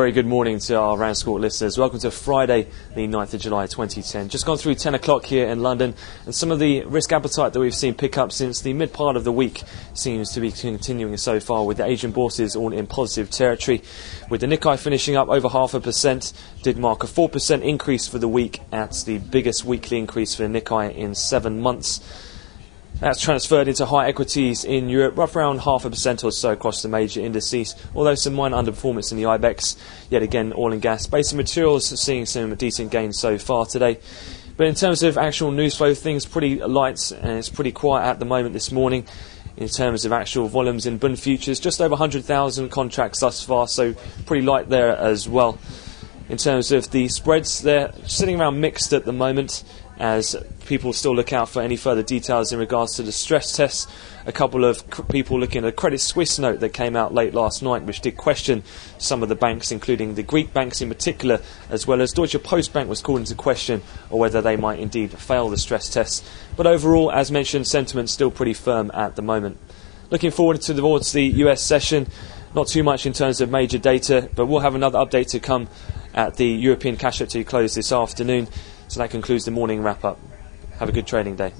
very good morning to our RANsquawk listeners. Welcome to Friday, the 9th of July 2010. Just gone through 10 o'clock here in London, and some of the risk appetite that we've seen pick up since the mid part of the week seems to be continuing so far, with the Asian bourses all in positive territory. With the Nikkei finishing up over 0.5%, did mark a 4% increase for the week. That's the biggest weekly increase for the Nikkei in 7 months. That's transferred into high equities in Europe, roughly around 0.5% or so across the major indices, although some minor underperformance in the IBEX. Yet again, oil and gas, basic materials seeing some decent gains so far today. But in terms of actual news flow, things pretty light, and it's pretty quiet at the moment this morning. In terms of actual volumes in Bund futures, just over 100,000 contracts thus far, so pretty light there as well. In terms of the spreads, they're sitting around mixed at the moment, as people still look out for any further details in regards to the stress tests. A couple of people looking at a Credit Suisse note that came out late last night, which did question some of the banks, including the Greek banks in particular, as well as Deutsche Post Bank was called into question, or whether they might indeed fail the stress tests. But overall, as mentioned, sentiment still pretty firm at the moment. Looking forward towards the US session, not too much in terms of major data, but we'll have another update to come at the European cash activity close this afternoon. So that concludes the morning wrap-up. Have a good trading day.